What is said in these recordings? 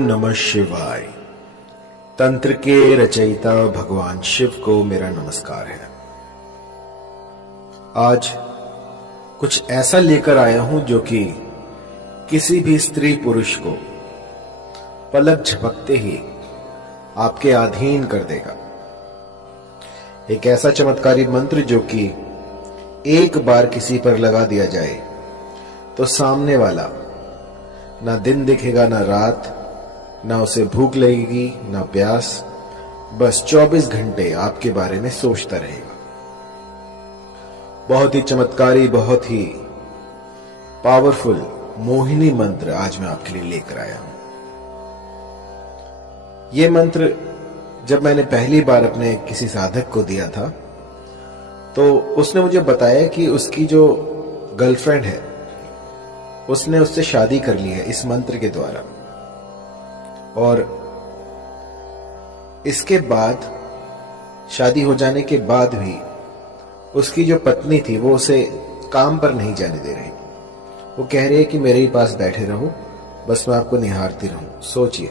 ओम नमः शिवाय। तंत्र के रचयिता भगवान शिव को मेरा नमस्कार है। आज कुछ ऐसा लेकर आया हूं जो कि किसी भी स्त्री पुरुष को पलक झपकते ही आपके अधीन कर देगा। एक ऐसा चमत्कारी मंत्र जो कि एक बार किसी पर लगा दिया जाए तो सामने वाला ना दिन दिखेगा ना रात, ना उसे भूख लगेगी ना प्यास, बस 24 घंटे आपके बारे में सोचता रहेगा। बहुत ही चमत्कारी, बहुत ही पावरफुल मोहिनी मंत्र आज मैं आपके लिए लेकर आया हूं। यह मंत्र जब मैंने पहली बार अपने किसी साधक को दिया था तो उसने मुझे बताया कि उसकी जो गर्लफ्रेंड है उसने उससे शादी कर ली है इस मंत्र के द्वारा, और इसके बाद शादी हो जाने के बाद भी उसकी जो पत्नी थी वो उसे काम पर नहीं जाने दे रही। वो कह रही है कि मेरे ही पास बैठे रहो, बस मैं आपको निहारती रहूं। सोचिए,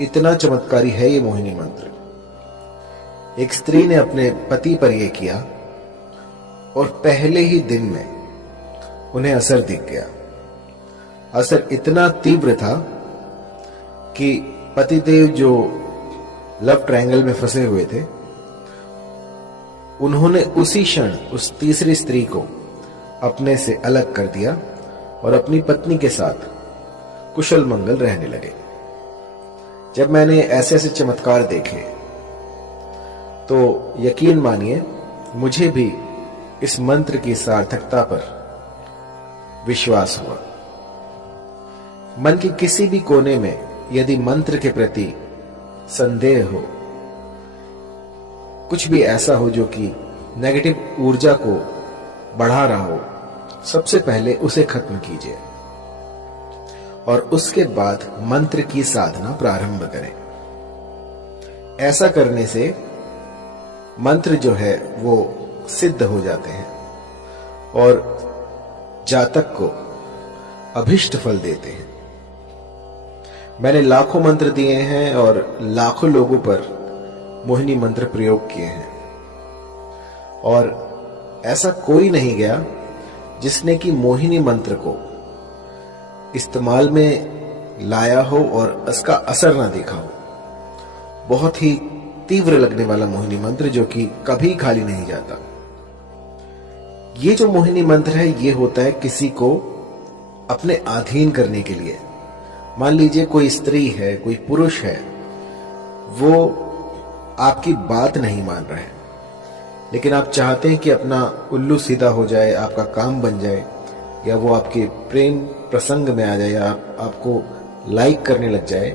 इतना चमत्कारी है ये मोहिनी मंत्र। एक स्त्री ने अपने पति पर यह किया और पहले ही दिन में उन्हें असर दिख गया। असर इतना तीव्र था कि पतिदेव जो लव ट्रायंगल में फंसे हुए थे, उन्होंने उसी क्षण उस तीसरी स्त्री को अपने से अलग कर दिया और अपनी पत्नी के साथ कुशल मंगल रहने लगे। जब मैंने ऐसे ऐसे चमत्कार देखे तो यकीन मानिए मुझे भी इस मंत्र की सार्थकता पर विश्वास हुआ। मन के किसी भी कोने में यदि मंत्र के प्रति संदेह हो, कुछ भी ऐसा हो जो कि नेगेटिव ऊर्जा को बढ़ा रहा हो, सबसे पहले उसे खत्म कीजिए और उसके बाद मंत्र की साधना प्रारंभ करें। ऐसा करने से मंत्र जो है वो सिद्ध हो जाते हैं और जातक को अभिष्ट फल देते हैं। मैंने लाखों मंत्र दिए हैं और लाखों लोगों पर मोहिनी मंत्र प्रयोग किए हैं, और ऐसा कोई नहीं गया जिसने कि मोहिनी मंत्र को इस्तेमाल में लाया हो और उसका असर ना देखा हो। बहुत ही तीव्र लगने वाला मोहिनी मंत्र जो कि कभी खाली नहीं जाता। ये जो मोहिनी मंत्र है ये होता है किसी को अपने अधीन करने के लिए। मान लीजिए कोई स्त्री है, कोई पुरुष है, वो आपकी बात नहीं मान रहा है, लेकिन आप चाहते हैं कि अपना उल्लू सीधा हो जाए, आपका काम बन जाए, या वो आपके प्रेम प्रसंग में आ जाए, या आपको लाइक करने लग जाए,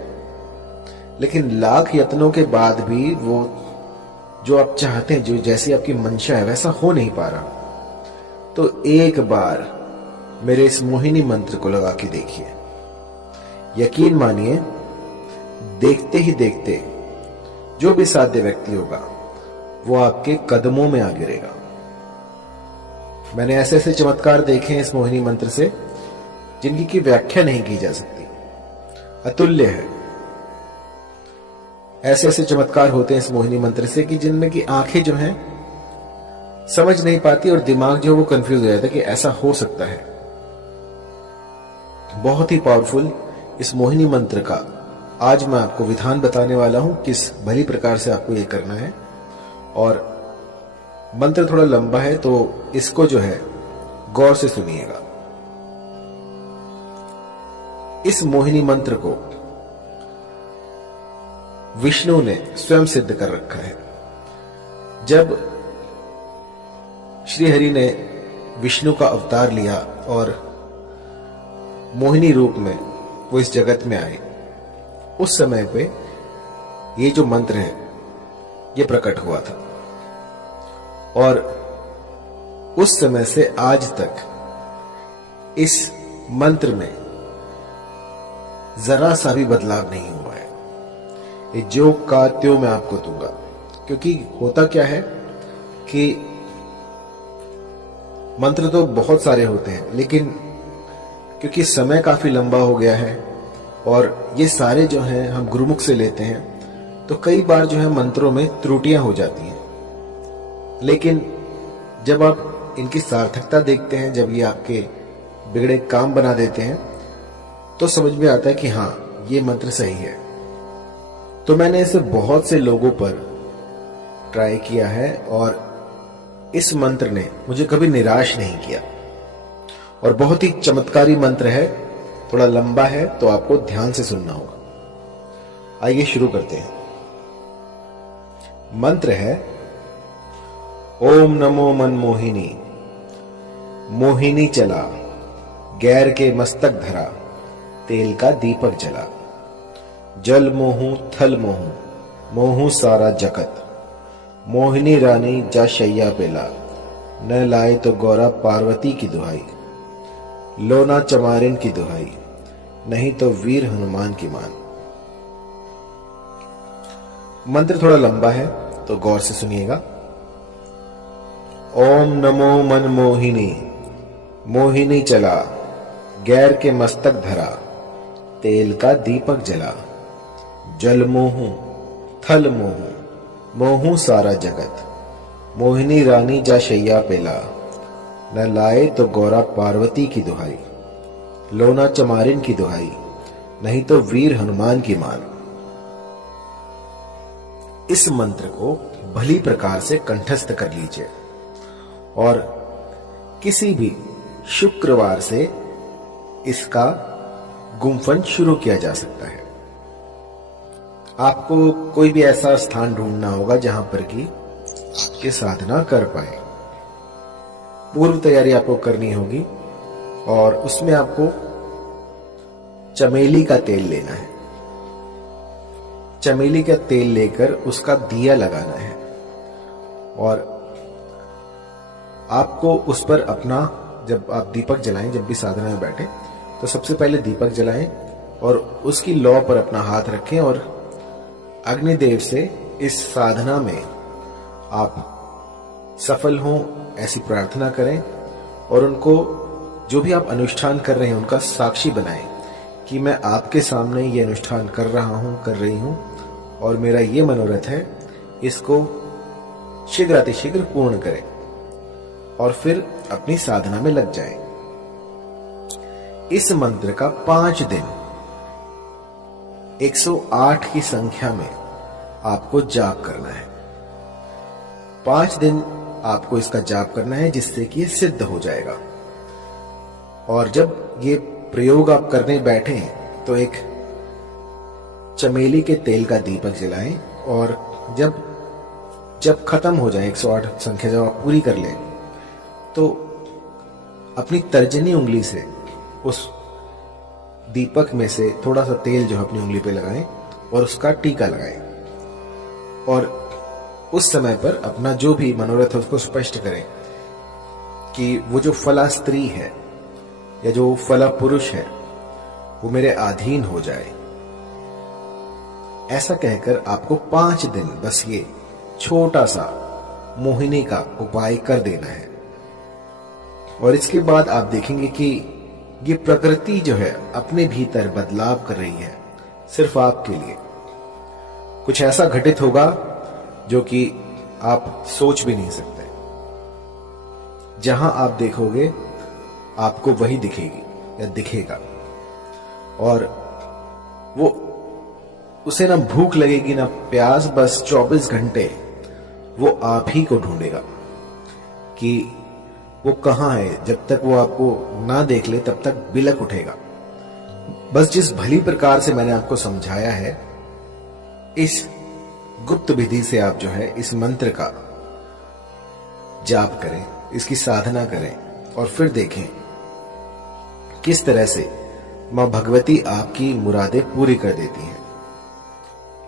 लेकिन लाख यत्नों के बाद भी वो जो आप चाहते हैं, जो जैसी आपकी मंशा है वैसा हो नहीं पा रहा। तो एक बार मेरे इस मोहिनी मंत्र को लगा के देखिए। यकीन मानिए, देखते ही देखते जो भी साध्य व्यक्ति होगा वो आपके कदमों में आ गिरेगा। मैंने ऐसे ऐसे चमत्कार देखे हैं इस मोहिनी मंत्र से जिनकी की व्याख्या नहीं की जा सकती, अतुल्य है। ऐसे ऐसे चमत्कार होते हैं इस मोहिनी मंत्र से कि जिनमें की आंखें जो हैं समझ नहीं पाती और दिमाग जो वो कंफ्यूज हो जाता है कि ऐसा हो सकता है। बहुत ही पावरफुल इस मोहिनी मंत्र का आज मैं आपको विधान बताने वाला हूं, किस भली प्रकार से आपको ये करना है। और मंत्र थोड़ा लंबा है तो इसको जो है गौर से सुनिएगा। इस मोहिनी मंत्र को विष्णु ने स्वयं सिद्ध कर रखा है। जब श्री हरि ने विष्णु का अवतार लिया और मोहिनी रूप में वो इस जगत में आए, उस समय पे ये जो मंत्र है ये प्रकट हुआ था, और उस समय से आज तक इस मंत्र में जरा सा भी बदलाव नहीं हुआ है। ये जो का त्यों मैं आपको दूंगा, क्योंकि होता क्या है कि मंत्र तो बहुत सारे होते हैं, लेकिन क्योंकि समय काफी लंबा हो गया है और ये सारे जो हैं हम गुरुमुख से लेते हैं, तो कई बार जो है मंत्रों में त्रुटियां हो जाती हैं। लेकिन जब आप इनकी सार्थकता देखते हैं, जब ये आपके बिगड़े काम बना देते हैं, तो समझ में आता है कि हाँ, ये मंत्र सही है। तो मैंने इसे बहुत से लोगों पर ट्राई किया है और इस मंत्र ने मुझे कभी निराश नहीं किया और बहुत ही चमत्कारी मंत्र है। थोड़ा लंबा है तो आपको ध्यान से सुनना होगा। आइए शुरू करते हैं। मंत्र है ओम नमो मनमोहिनी। मोहिनी चला, गैर के मस्तक धरा, तेल का दीपक जला। जल मोहू थल मोहू, मोहू सारा जगत। मोहिनी रानी जा शैया पेला, न लाए तो गौरा पार्वती की दुहाई। लोना चमारिन की दुहाई, नहीं तो वीर हनुमान की मान। मंत्र थोड़ा लंबा है तो गौर से सुनिएगा। ओम नमो मनमोहिनी। मोहिनी चला, गैर के मस्तक धरा, तेल का दीपक जला। जल मोहू थल मोहू, मोहू सारा जगत। मोहिनी रानी जा शैया पेला, न लाए तो गौरा पार्वती की दुहाई। लोना चमारिन की दुहाई, नहीं तो वीर हनुमान की मान। इस मंत्र को भली प्रकार से कंठस्थ कर लीजिए और किसी भी शुक्रवार से इसका गुम्फन शुरू किया जा सकता है। आपको कोई भी ऐसा स्थान ढूंढना होगा जहां पर कि आपकी साधना कर पाए। पूर्व तैयारी आपको करनी होगी और उसमें आपको चमेली का तेल लेना है। चमेली का तेल लेकर उसका दिया लगाना है और आपको उस पर अपना, जब आप दीपक जलाएं, जब भी साधना में बैठे तो सबसे पहले दीपक जलाएं और उसकी लौ पर अपना हाथ रखें और अग्निदेव से इस साधना में आप सफल हों ऐसी प्रार्थना करें और उनको, जो भी आप अनुष्ठान कर रहे हैं, उनका साक्षी बनाएं कि मैं आपके सामने ये अनुष्ठान कर रहा हूं, कर रही हूं और मेरा ये मनोरथ है, इसको शीघ्रातिशीघ्र पूर्ण करें और फिर अपनी साधना में लग जाएं। इस मंत्र का 5 दिन 108 की संख्या में आपको जाप करना है। 5 दिन आपको इसका जाप करना है, जिससे कि ये सिद्ध हो जाएगा। और जब ये प्रयोग आप करने बैठे तो एक चमेली के तेल का दीपक जलाएं और जब खत्म हो जाए 108 संख्या जब आप पूरी कर लें तो अपनी तर्जनी उंगली से उस दीपक में से थोड़ा सा तेल जो है अपनी उंगली पे लगाएं और उसका टीका लगाएं और उस समय पर अपना जो भी मनोरथ है उसको स्पष्ट करें कि वो जो फला स्त्री है या जो फला पुरुष है वो मेरे अधीन हो जाए। ऐसा कहकर आपको 5 दिन बस ये छोटा सा मोहिनी का उपाय कर देना है और इसके बाद आप देखेंगे कि ये प्रकृति जो है अपने भीतर बदलाव कर रही है सिर्फ आपके लिए। कुछ ऐसा घटित होगा जो कि आप सोच भी नहीं सकते। जहां आप देखोगे आपको वही दिखेगी या दिखेगा और वो उसे ना भूख लगेगी ना प्यास, बस 24 घंटे वो आप ही को ढूंढेगा कि वो कहां है। जब तक वो आपको ना देख ले तब तक बिलक उठेगा। बस जिस भली प्रकार से मैंने आपको समझाया है, इस गुप्त विधि से आप जो है इस मंत्र का जाप करें, इसकी साधना करें और फिर देखें किस तरह से मां भगवती आपकी मुरादें पूरी कर देती हैं।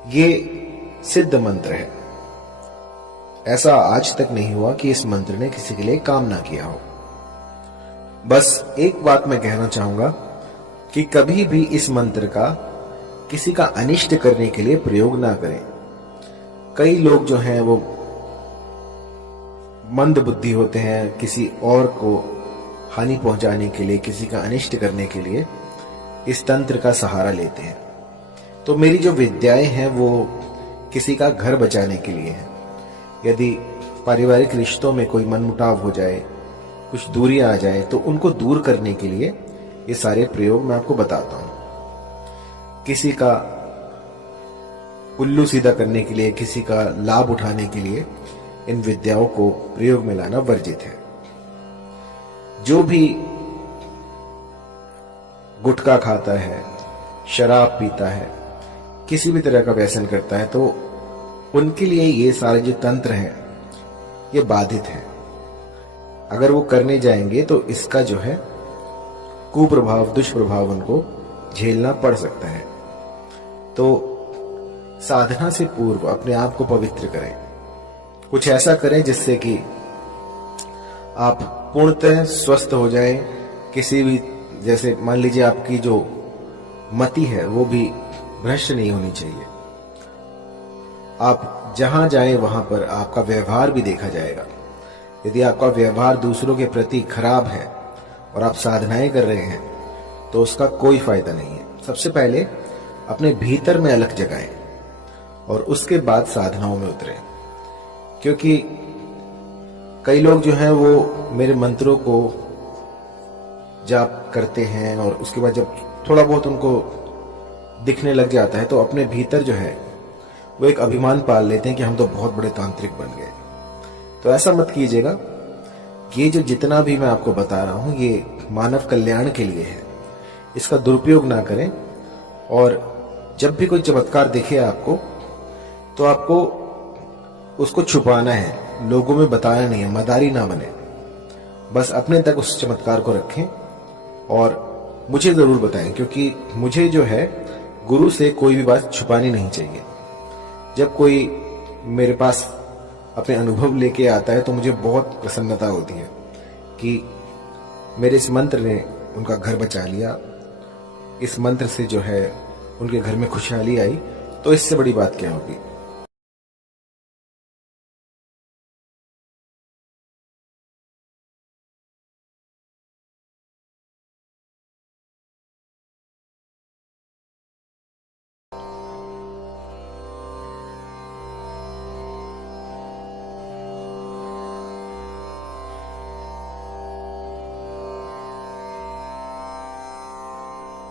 ये सिद्ध मंत्र है। ऐसा आज तक नहीं हुआ कि इस मंत्र ने किसी के लिए काम ना किया हो। बस एक बात मैं कहना चाहूंगा कि कभी भी इस मंत्र का किसी का अनिष्ट करने के लिए प्रयोग ना करें। कई लोग जो हैं वो मंद बुद्धि होते हैं, किसी और को हानि पहुंचाने के लिए, किसी का अनिष्ट करने के लिए इस तंत्र का सहारा लेते हैं। तो मेरी जो विद्याएं हैं वो किसी का घर बचाने के लिए है। यदि पारिवारिक रिश्तों में कोई मनमुटाव हो जाए, कुछ दूरियां आ जाए, तो उनको दूर करने के लिए ये सारे प्रयोग मैं आपको बताता हूं। किसी का उल्लू सीधा करने के लिए, किसी का लाभ उठाने के लिए इन विद्याओं को प्रयोग में लाना वर्जित है। जो भी गुटखा खाता है, शराब पीता है, किसी भी तरह का व्यसन करता है, तो उनके लिए ये सारे जो तंत्र हैं ये बाधित है। अगर वो करने जाएंगे तो इसका जो है कुप्रभाव, दुष्प्रभाव उनको झेलना पड़ सकता है। तो साधना से पूर्व अपने आप को पवित्र करें, कुछ ऐसा करें जिससे कि आप पूर्णतः स्वस्थ हो जाए। किसी भी, जैसे मान लीजिए आपकी जो मति है वो भी भ्रष्ट नहीं होनी चाहिए। आप जहां जाएं वहां पर आपका व्यवहार भी देखा जाएगा। यदि आपका व्यवहार दूसरों के प्रति खराब है और आप साधनाएं कर रहे हैं तो उसका कोई फायदा नहीं है। सबसे पहले अपने भीतर में अलख जगाएं और उसके बाद साधनाओं में उतरें। क्योंकि कई लोग जो हैं वो मेरे मंत्रों को जाप करते हैं और उसके बाद जब थोड़ा बहुत उनको दिखने लग जाता है तो अपने भीतर जो है वो एक अभिमान पाल लेते हैं कि हम तो बहुत बड़े तांत्रिक बन गए। तो ऐसा मत कीजिएगा। ये जो जितना भी मैं आपको बता रहा हूं ये मानव कल्याण के लिए है, इसका दुरुपयोग ना करें। और जब भी कोई चमत्कार दिखे आपको तो आपको उसको छुपाना है, लोगों में बताना नहीं है, मदारी ना बने। बस अपने तक उस चमत्कार को रखें और मुझे जरूर बताएं, क्योंकि मुझे जो है गुरु से कोई भी बात छुपानी नहीं चाहिए। जब कोई मेरे पास अपने अनुभव लेके आता है तो मुझे बहुत प्रसन्नता होती है कि मेरे इस मंत्र ने उनका घर बचा लिया, इस मंत्र से जो है उनके घर में खुशहाली आई। तो इससे बड़ी बात क्या होगी।